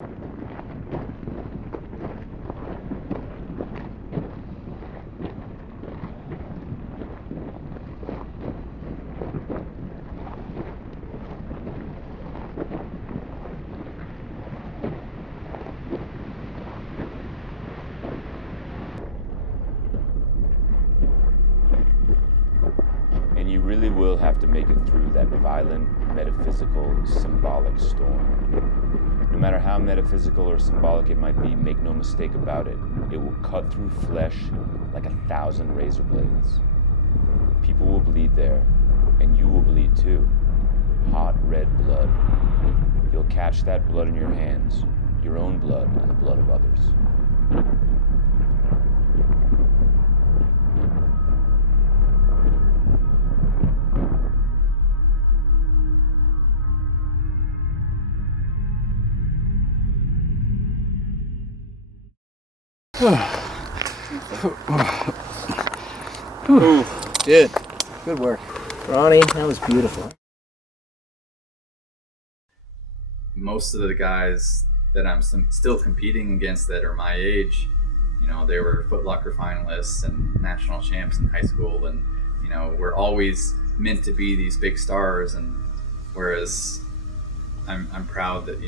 And you really will have to make it through that violent, metaphysical, symbolic storm. No matter how metaphysical or symbolic it might be, make no mistake about it, it will cut through flesh like 1,000 razor blades. People will bleed there, and you will bleed too. Hot red blood. You'll catch that blood in your hands, your own blood and the blood of others. Ooh, good work, Ronnie. That was beautiful. Most of the guys that I'm still competing against that are my age, they were Foot Locker finalists and national champs in high school, and we're always meant to be these big stars. And whereas I'm proud that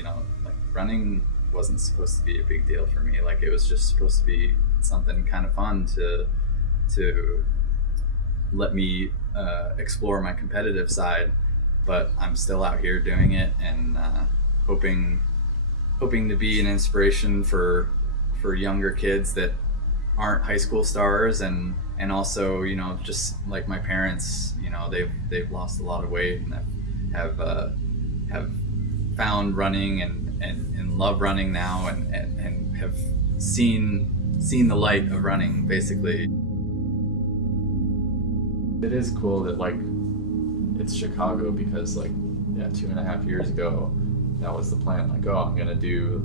like running wasn't supposed to be a big deal for me. Like, it was just supposed to be something kind of fun to let me explore my competitive side. But I'm still out here doing it, and hoping to be an inspiration for younger kids that aren't high school stars, and also just like my parents, they've lost a lot of weight and have found running and love running now, and have seen the light of running, basically. It is cool that it's Chicago, because 2.5 years ago that was the plan. I'm gonna do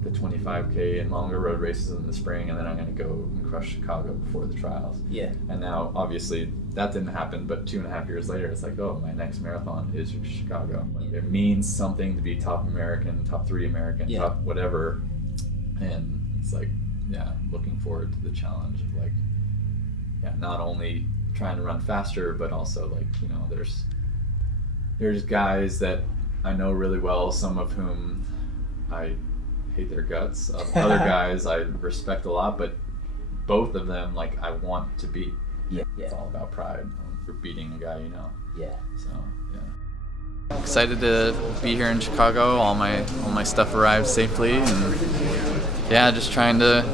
the 25K and longer road races in the spring, and then I'm gonna go and crush Chicago before the trials. Yeah. And now obviously that didn't happen, but 2.5 years later it's my next marathon is Chicago. It means something to be top American, top 3 American, top whatever. And it's looking forward to the challenge of not only trying to run faster, but also there's guys that I know really well, some of whom I hate their guts. Other guys I respect a lot, but both of them I want to beat. Yeah. It's all about pride for beating a guy, Yeah. So yeah. Excited to be here in Chicago. All my stuff arrived safely, and just trying to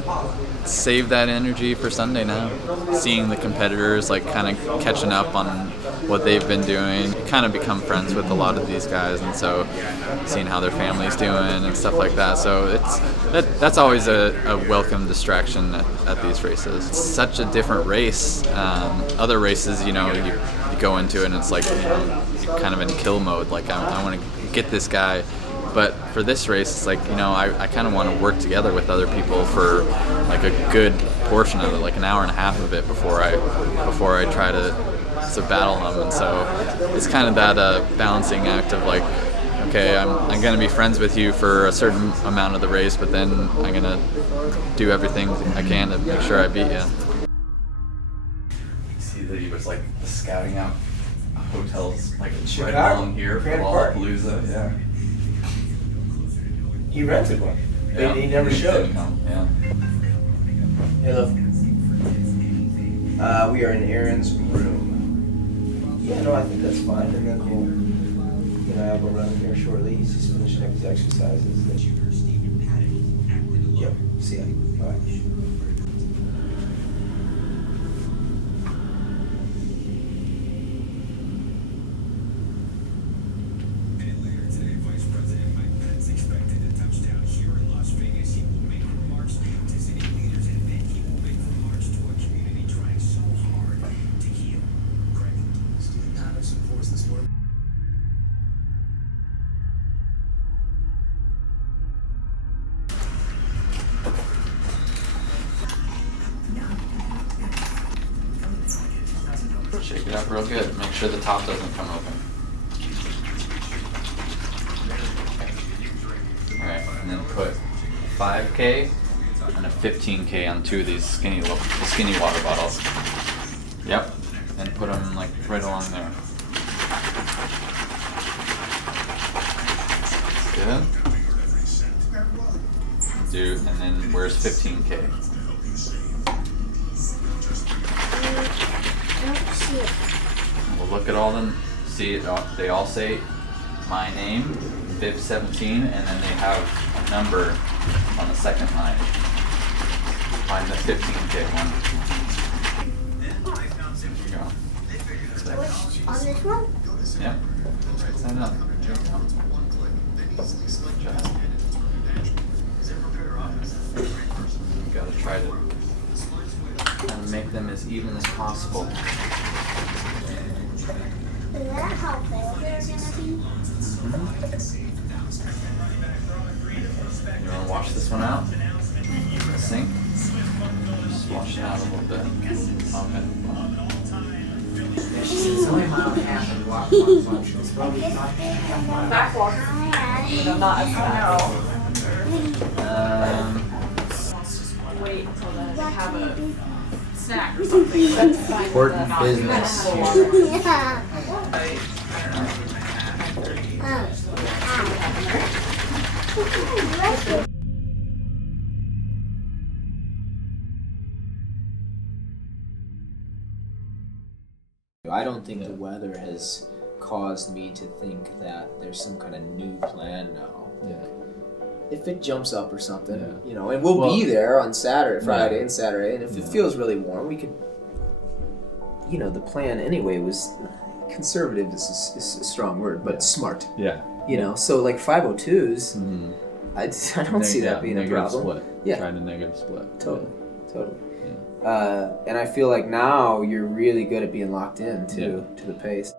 save that energy for Sunday now. Seeing the competitors kind of catching up on what they've been doing. You kind of become friends with a lot of these guys, and so seeing how their family's doing and stuff like that. So that's always a welcome distraction at these races. It's such a different race. Other races, you go into it and it's you're kind of in kill mode. I want to get this guy. But for this race, it's I kind of want to work together with other people for a good portion of it, an hour and a half of it before I try to battle them. And so it's kind of that balancing act of okay, I'm going to be friends with you for a certain amount of the race, but then I'm going to do everything I can to make sure I beat you. You see that he was scouting out hotels right along here for Lollapalooza. Yeah. He rented one. Yeah. He never showed. Yeah. Hello. We are in Aaron's room. Yeah, no, I think that's fine. And then I'll go run in here shortly. He's just finishing up his exercises. Yep. See ya. Bye. Shake it up real good. Make sure the top doesn't come open. Alright. and then put a 5K and a 15K on 2 of these skinny water bottles. Yep, and put them like right along there. Good. And then where's 15K? We'll look at all of them. See, they all say my name, Bib 17, and then they have a number on the second line. Find the 15K one. There you go. On this one? Yep. Right side up. There you go. Good job. You gotta try to make them as even as possible. Is that how fair they're gonna be? You wanna wash this one out? In the sink? Just wash it out a little bit. Okay. It's only a mile and a half and walk one lunch. It's probably not Back walk. Not as wait until then and have a snack or something. That's fine. Important business. Yeah. I don't think the weather has caused me to think that there's some kind of new plan now. Yeah. If it jumps up or something, Yeah. you know, and we'll be there on Friday Yeah. and Saturday, and if it feels really warm, we could, you know, the plan anyway was, conservative is a strong word, but smart, Yeah. you know, so like 502s, Mm-hmm. I don't see that being a problem. Split. Yeah. Trying to negative split. Totally. And I feel like now you're really good at being locked in to the pace.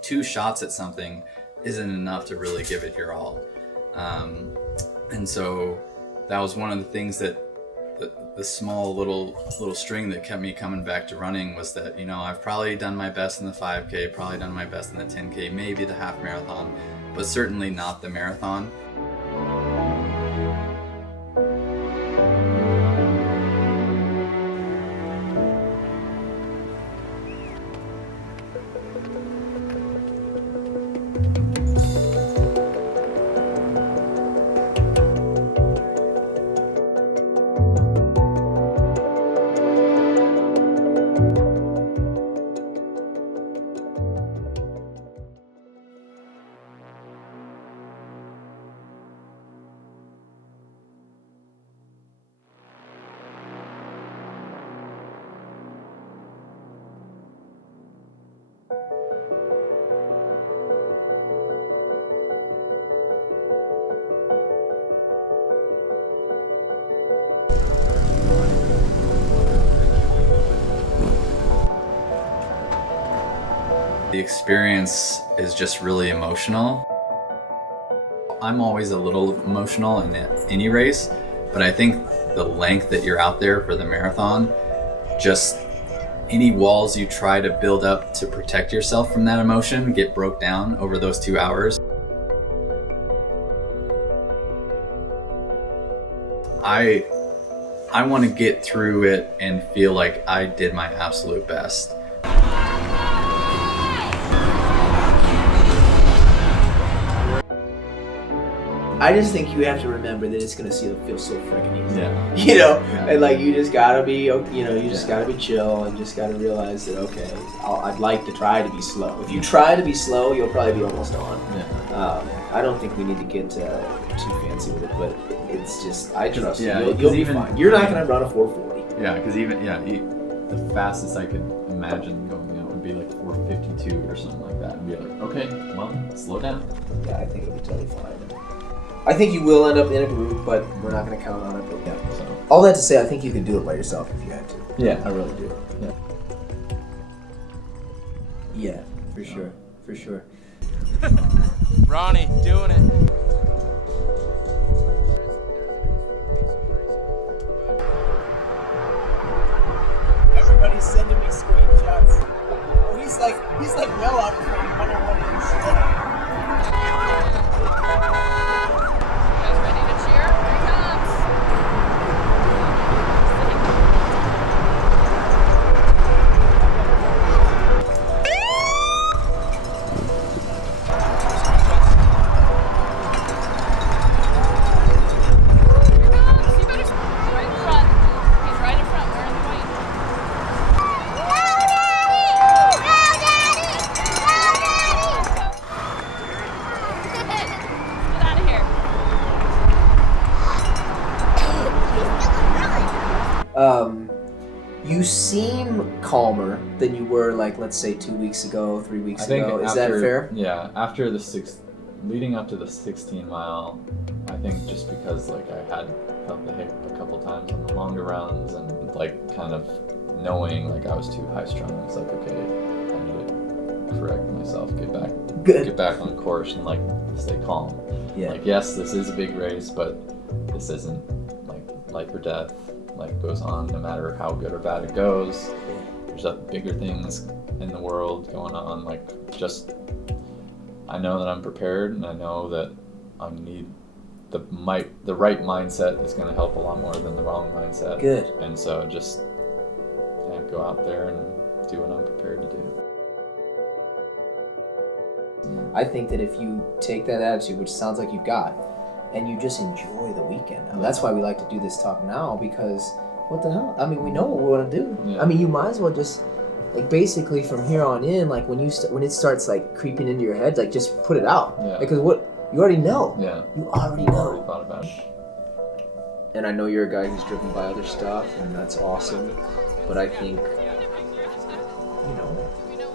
2 shots at something isn't enough to really give it your all. And so that was one of the things that the small little string that kept me coming back to running was that, you know, I've probably done my best in the 5K, probably done my best in the 10K, maybe the half marathon, but certainly not the marathon. The experience is just really emotional. I'm always a little emotional in any race, but I think the length that you're out there for the marathon, just any walls you try to build up to protect yourself from that emotion get broke down over those 2 hours. I want to get through it and feel like I did my absolute best. I just think you have to remember that it's gonna feel so freaking easy. Yeah. You know, and like you just gotta be, you know, you just gotta be chill and just gotta realize that okay, I'd like to try to be slow. If you try to be slow, you'll probably be almost on. Yeah. I don't think we need to get too fancy with it, but it's just I trust Yeah, you. You'll be even- fine. You're not gonna run a 440. Yeah, because the fastest I could imagine going out would be like 4:52 or something like that, and be like, okay, well, slow down. Yeah, I think it'll be totally fine. I think you will end up in a group, but we're not gonna count on it. But yeah. So All that to say, I think you could do it by yourself if you had to. yeah, I really do. Yeah. Yeah, for sure, for sure. Ronnie, doing it. Everybody's sending me screenshots. Oh, he's like well out of frame. 101 You guys ready to cheer? You seem calmer than you were, like, let's say 2 weeks ago, 3 weeks ago. Is that fair? Yeah, after leading up to the 16 mile, I think just because like I had felt the hip a couple times on the longer runs and like kind of knowing like I was too high strung, it's like, okay, I need to correct myself, get back on course and like stay calm. Yeah. Like, yes, this is a big race, but this isn't like life or death. Like, goes on no matter how good or bad it goes. There's bigger things in the world going on. Like, just I know that I'm prepared, and I know that I need the right mindset is going to help a lot more than the wrong mindset. Good. And so just go out there and do what I'm prepared to do. I think that if you take that attitude, which sounds like you've got, and you just enjoy the weekend. Now, that's why we like to do this talk now, because what the hell? I mean, we know what we want to do. Yeah. I mean, you might as well just, like, basically from here on in, like, when it starts, like, creeping into your head, like, just put it out. Yeah. Because you already know. Yeah. You already I know. already thought about it. And I know you're a guy who's driven by other stuff, and that's awesome. But I think,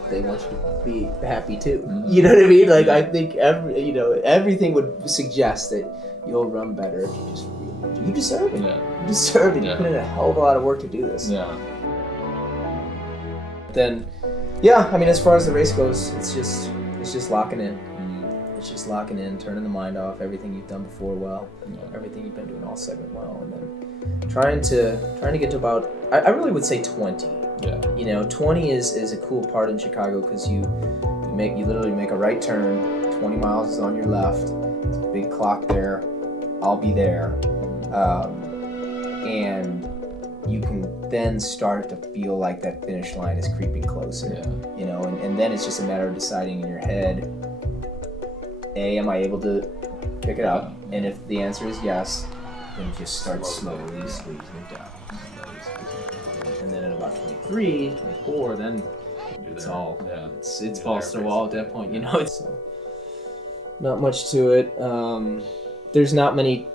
they want you to be happy too. Mm-hmm. You know what I mean? Like, I think everything would suggest that you'll run better if you just you deserve it. Yeah. You deserve it. Yeah. You put in a hell of a lot of work to do this. Yeah. Then, yeah, I mean, as far as the race goes, it's just locking in. Mm-hmm. It's just locking in, turning the mind off, everything you've done before well, Yeah. everything you've been doing all segment well, and then trying to get to about, I really would say 20. Yeah. 20 is a cool part in Chicago because you literally make a right turn, 20 miles is on your left, it's a big clock there, I'll be there, and you can then start to feel like that finish line is creeping closer. Yeah. And then it's just a matter of deciding in your head, am I able to pick it up? And if the answer is yes, then just start slowly squeezing it down. And then at about 23, 24, then it's all, it's balls to the wall at that point, So, not much to it. There's not many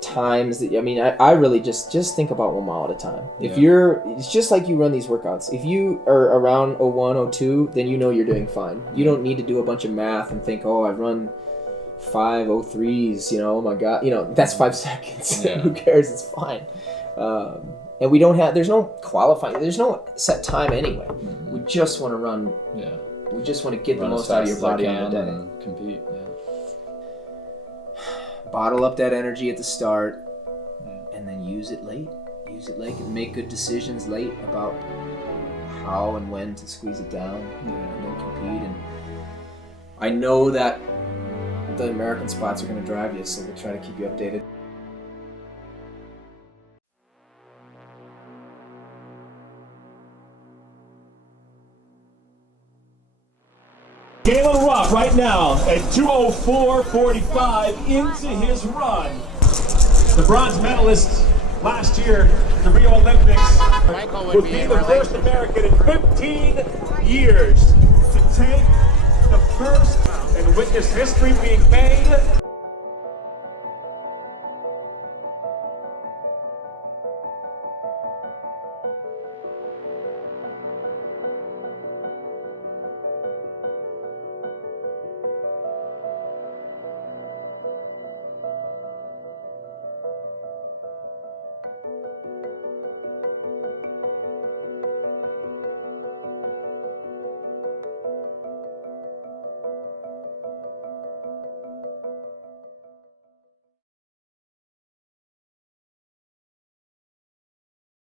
times that, I really just think about 1 mile at a time. If it's just like you run these workouts. If you are around 01, 02, then you're doing fine. You don't need to do a bunch of math and think, I've run 5:03s, oh my God, that's 5 seconds. Yeah. Who cares? It's fine. And there's no qualifying, there's no set time anyway. Mm-hmm. We just want to run. Yeah. We just want to get Run the as most out of fast your as I body on can the day. and compete. Yeah. Bottle up that energy at the start, and then use it late. And make good decisions late about how and when to squeeze it down, and then compete. And I know that the American spots are going to drive you, so we'll try to keep you updated. Galen Rupp right now at 2:04:45 into his run. The bronze medalist last year at the Rio Olympics would be the first American in 15 years to take the first and witness history being made.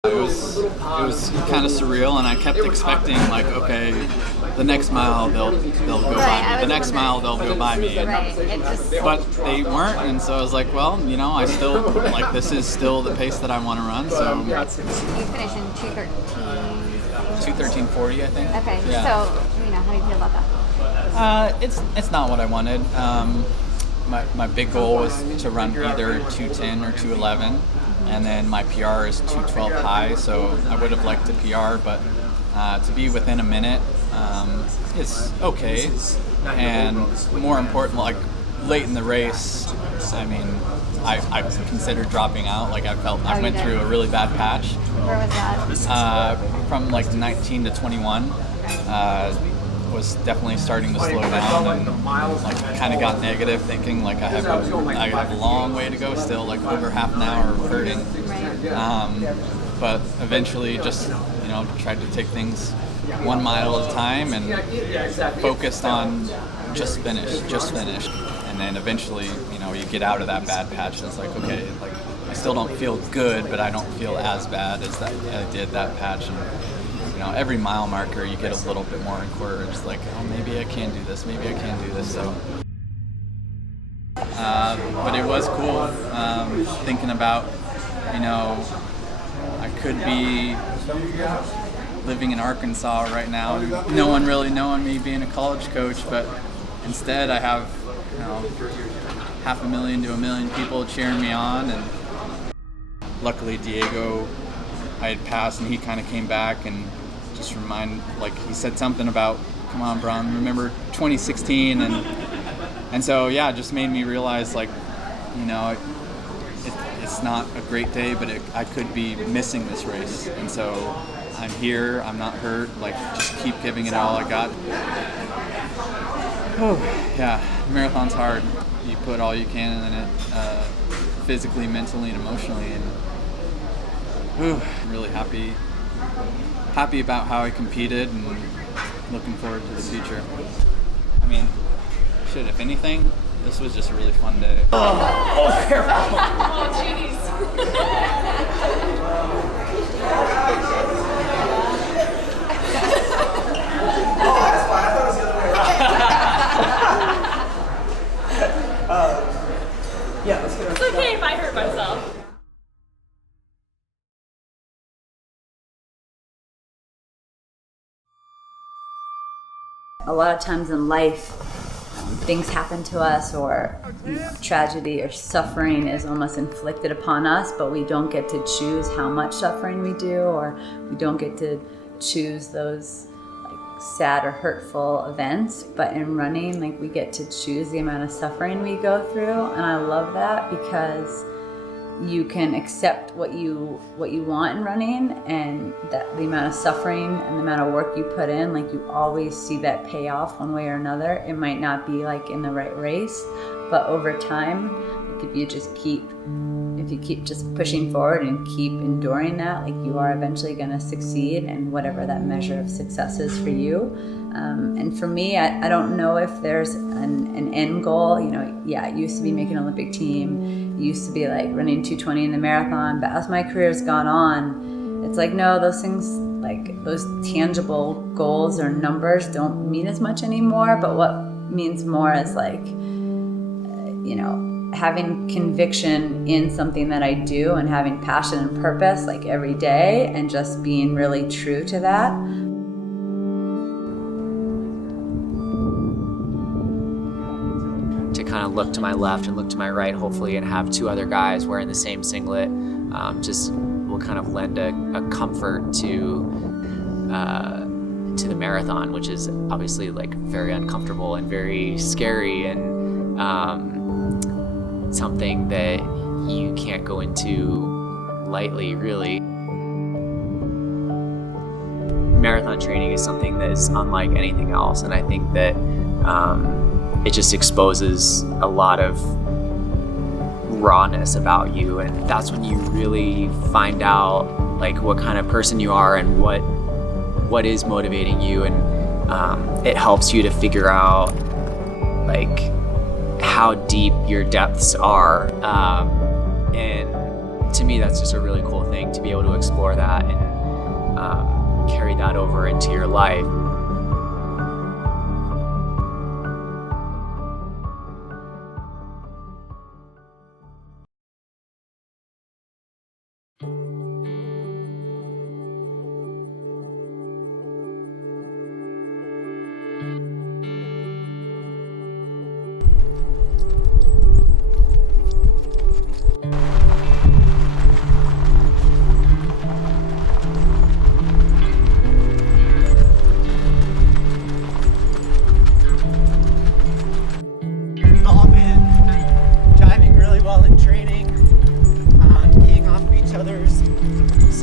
It was kind of surreal, and I kept expecting, like, okay, the next mile they'll go by me. The next mile they'll go by me. But they weren't, and so I was like, well, I still, like, this is still the pace that I want to run. So You finished in 2:13. 2:13:40, I think. Okay, Yeah. so how do you feel about that? It's not what I wanted. My big goal was to run either 2:10 or 2:11. And then my PR is 2:12 high, so I would have liked to PR, but to be within a minute is okay. And more important, like, late in the race, I mean, I considered dropping out. Like I went through a really bad patch. Where was that? From like 19 to 21. Was definitely starting to slow down and like kind of got negative, thinking like I have a long way to go still, like over half an hour of hurting. But eventually just, tried to take things 1 mile at a time and focused on just finish. And then eventually, you get out of that bad patch and it's like, okay, like I still don't feel good, but I don't feel as bad as that I did that patch. And every mile marker you get a little bit more encouraged, like, oh, maybe I can do this, so. But it was cool thinking about, I could be living in Arkansas right now, no one really knowing me being a college coach, but instead I have, 500,000 to 1 million people cheering me on, and luckily Diego, I had passed and he kind of came back and just he said something about, come on, Bron, remember 2016, and so yeah, it just made me realize, like, it's not a great day, but I could be missing this race, and so I'm here, I'm not hurt, like, just keep giving it all I got. Oh yeah, marathon's hard. You put all you can in it, physically, mentally, and emotionally, and I'm really happy about how I competed and looking forward to the future. I mean, if anything, this was just a really fun day. Oh, careful. Oh, jeez. That's fine. I thought it was the other way around. Yeah, let's get It's okay if I hurt myself. A lot of times in life, things happen to us, or tragedy or suffering is almost inflicted upon us, but we don't get to choose how much suffering we do, or we don't get to choose those sad or hurtful events. But in running, we get to choose the amount of suffering we go through, and I love that because you can accept what you want in running, and that the amount of suffering and the amount of work you put in, you always see that pay off one way or another. It might not be in the right race, but over time, if you keep just pushing forward and keep enduring that, you are eventually going to succeed in whatever that measure of success is for you. And for me, I don't know if there's an end goal. It used to be making an Olympic team, it used to be running 220 in the marathon, but as my career's gone on, it's no, those things, those tangible goals or numbers don't mean as much anymore. But what means more is having conviction in something that I do, and having passion and purpose every day, and just being really true to that. To kind of look to my left and look to my right, hopefully, and have two other guys wearing the same singlet, just will kind of lend a comfort to the marathon, which is obviously very uncomfortable and very scary, and something that you can't go into lightly, really. Marathon training is something that is unlike anything else, and I think that it just exposes a lot of rawness about you, and that's when you really find out what kind of person you are and what is motivating you, and it helps you to figure out how deep your depths are, and to me that's just a really cool thing to be able to explore that and carry that over into your life.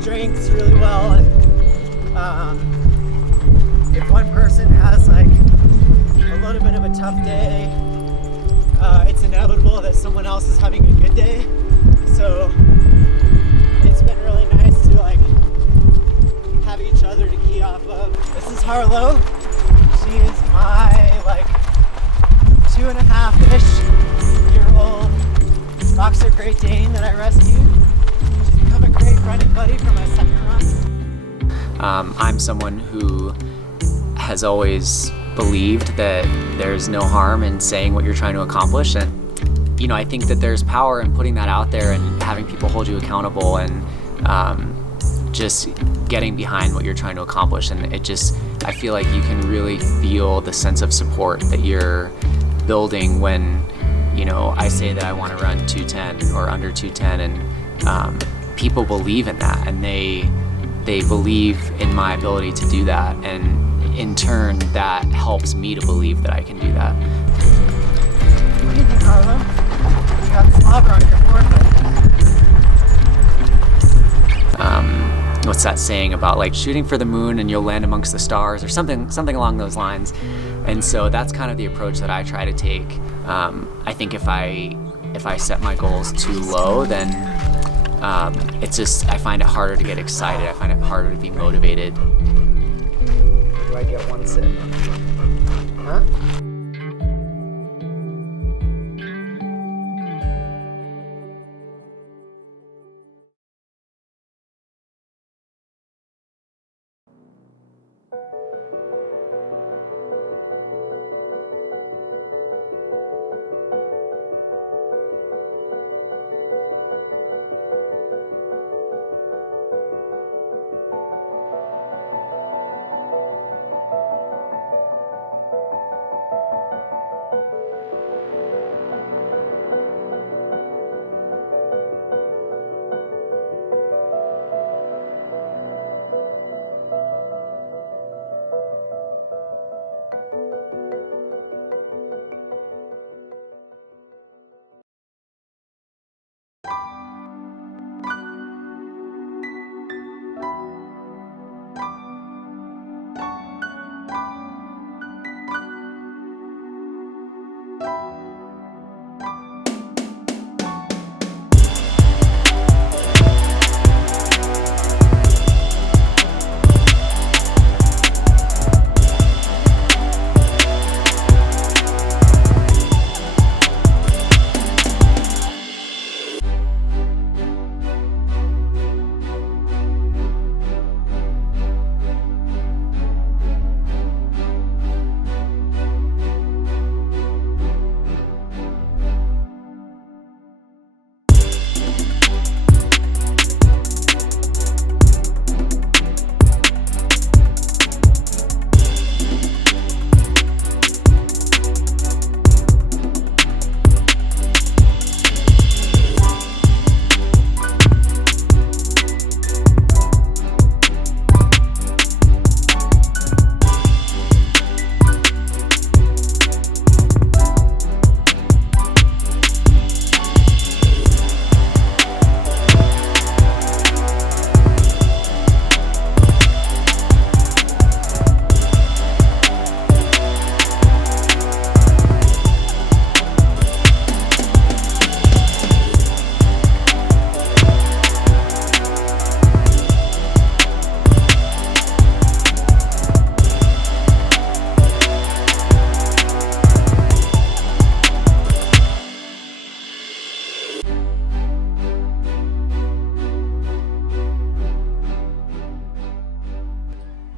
strengths really well, and if one person has like a little bit of a tough day, it's inevitable that someone else is having a good day. So it's been really nice to like have each other to key off of. This is Harlow. She is my like 2.5-ish-year-old boxer Great Dane that I rescued. She's become a great running buddy for my second run. I'm someone who has always believed that there's no harm in saying what you're trying to accomplish, and you know, I think that there's power in putting that out there and having people hold you accountable, and just getting behind what you're trying to accomplish. And it just, I feel like you can really feel the sense of support that you're building when, you know, I say that I want to run 210 or under 210, and people believe in that, and they believe in my ability to do that, and in turn that helps me to believe that I can do that. What do you think, Harlow? You got slobber on your forehead. What's that saying about like shooting for the moon and you'll land amongst the stars, or something along those lines? And so that's kind of the approach that I try to take. I think if I set my goals too low, then it's just, I find it harder to get excited. I find it harder to be motivated. Do I get one sip? Huh?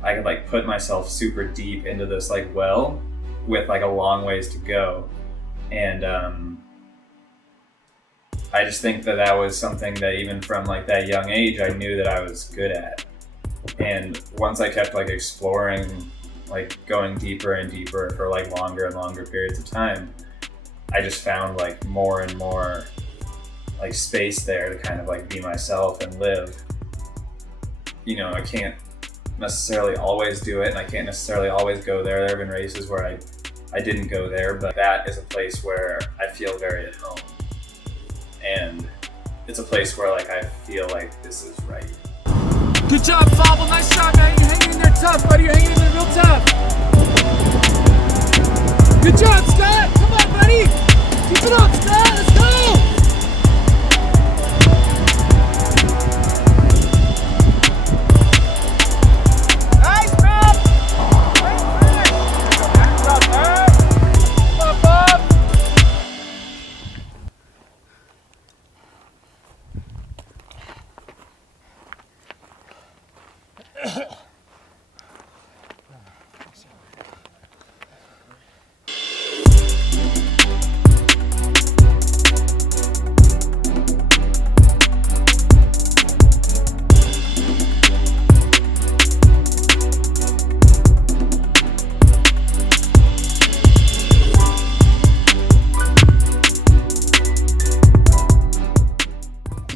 I could like put myself super deep into this like well with like a long ways to go. And I just think that that was something that even from like that young age, I knew that I was good at. And once I kept like exploring, like going deeper and deeper for like longer and longer periods of time, I just found like more and more like space there to kind of like be myself and live. You know, I can't necessarily always do it, and I can't necessarily always go there. There have been races where I didn't go there, but that is a place where I feel very at home. And it's a place where like I feel like this is right. Good job, Fobble. Nice job, man. You're hanging in there tough, buddy. You're hanging in there real tough. Good job, Scott. Come on, buddy. Keep it up, Scott. Let's go. Nice, Bob. Great finish. Good job, man. Come on, Bob.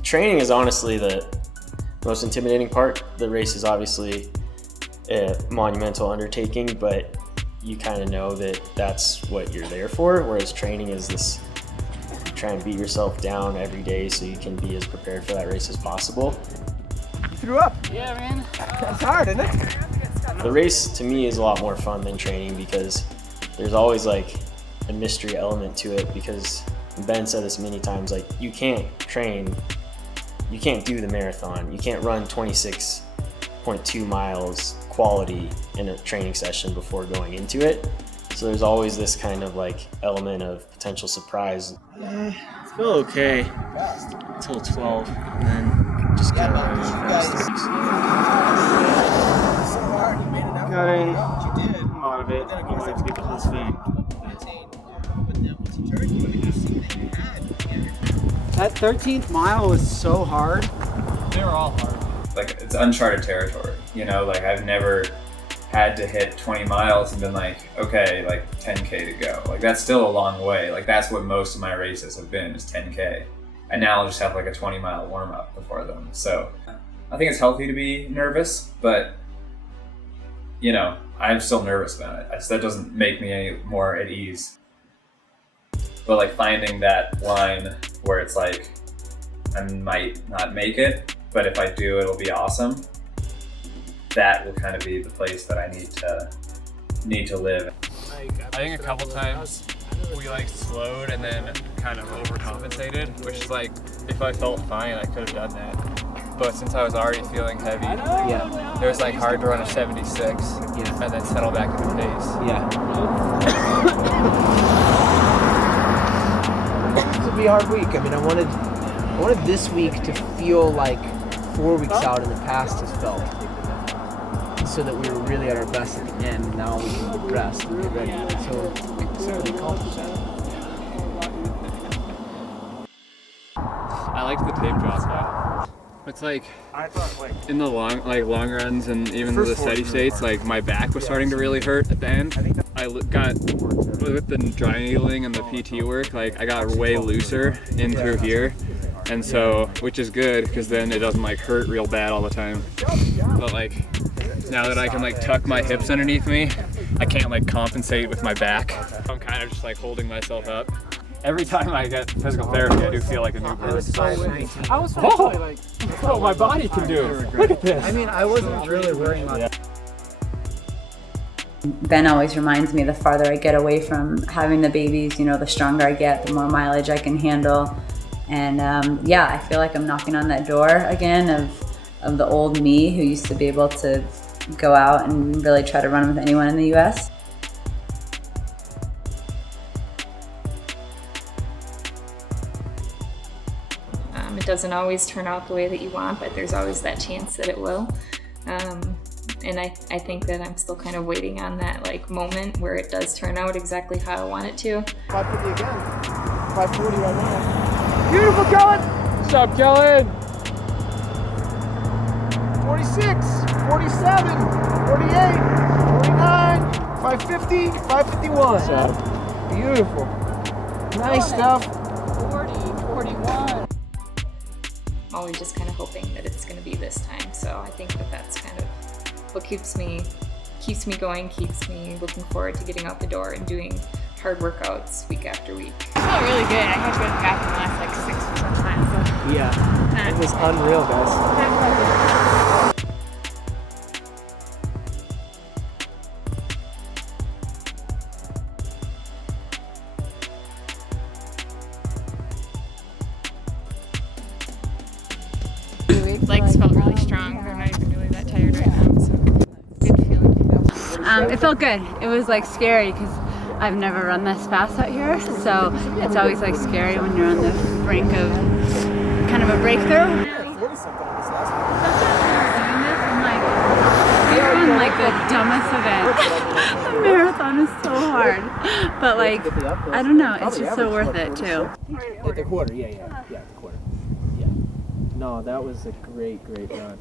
Training is honestly the most intimidating part. The race is obviously a monumental undertaking, but you kind of know that that's what you're there for, whereas training is this trying to beat yourself down every day so you can be as prepared for that race as possible. You threw up. Yeah, man. That's hard, isn't it? The race to me is a lot more fun than training because there's always like a mystery element to it, because Ben said this many times, like you can't train, you can't do the marathon, you can't run 26.2 miles quality in a training session before going into it. So there's always this kind of like element of potential surprise. I feel okay until 12, and then just kind of running fast. Got in a lot of it. I wanted to get the whole thing. That 13th mile was so hard. They were all hard. Like, it's uncharted territory, you know? Like, I've never had to hit 20 miles and been like, okay, like 10K to go. Like, that's still a long way. Like, that's what most of my races have been, is 10K. And now I'll just have like a 20-mile warm-up before them. So I think it's healthy to be nervous, but, you know, I'm still nervous about it. That doesn't make me any more at ease. But like finding that line where it's like, I might not make it, but if I do, it'll be awesome. That will kind of be the place that I need to live. I think a couple times we like slowed and then kind of overcompensated, which is like, if I felt fine, I could have done that. But since I was already feeling heavy, it was like hard to run a 76 and then settle back into pace. This will be a hard week. I mean, I wanted this week to feel like 4 weeks out in the past has felt, so that we were really at our best at the end. And now we can rest and get ready. So we accomplished that. I like the tape drop now. It's like in the long runs and even the steady states, like my back was starting to really hurt at the end. I got, with the dry needling and the PT work, like I got way looser in through here, and so, which is good because then it doesn't like hurt real bad all the time. But like now that I can like tuck my hips underneath me, I can't like compensate with my back. I'm kind of just like holding myself up. Every time I get physical therapy, I do feel like a new person. I was actually like, that's what my body can do. Look at this. I mean, I wasn't really worrying about it. Ben always reminds me, the farther I get away from having the babies, you know, the stronger I get, the more mileage I can handle. And yeah, I feel like I'm knocking on that door again of the old me who used to be able to go out and really try to run with anyone in the US. It doesn't always turn out the way that you want, but there's always that chance that it will. And I think that I'm still kind of waiting on that like moment where it does turn out exactly how I want it to. 550 again. 540 right now. Beautiful, Kellen! Good job, Kellen! 46, 47, 48, 49, 550, 551. Good job. Beautiful. Nice stuff. 40, 41. I'm always just kind of hoping that it's going to be this time. So I think that that's kind of what keeps me going, keeps me looking forward to getting out the door and doing hard workouts week after week. I felt really good. I had to go to the bathroom the last like 6 or 7 times. So. Yeah, it was unreal, guys. legs felt really strong. They're not even really that tired right now, so good feeling. It felt good. It was like scary because I've never run this fast out here, so it's always like scary when you're on the brink of kind of a breakthrough. Like the dumbest event. The marathon is so hard, but like I don't know, it's just so worth it too. At the quarter, yeah, the quarter. Yeah. No, that was a great run.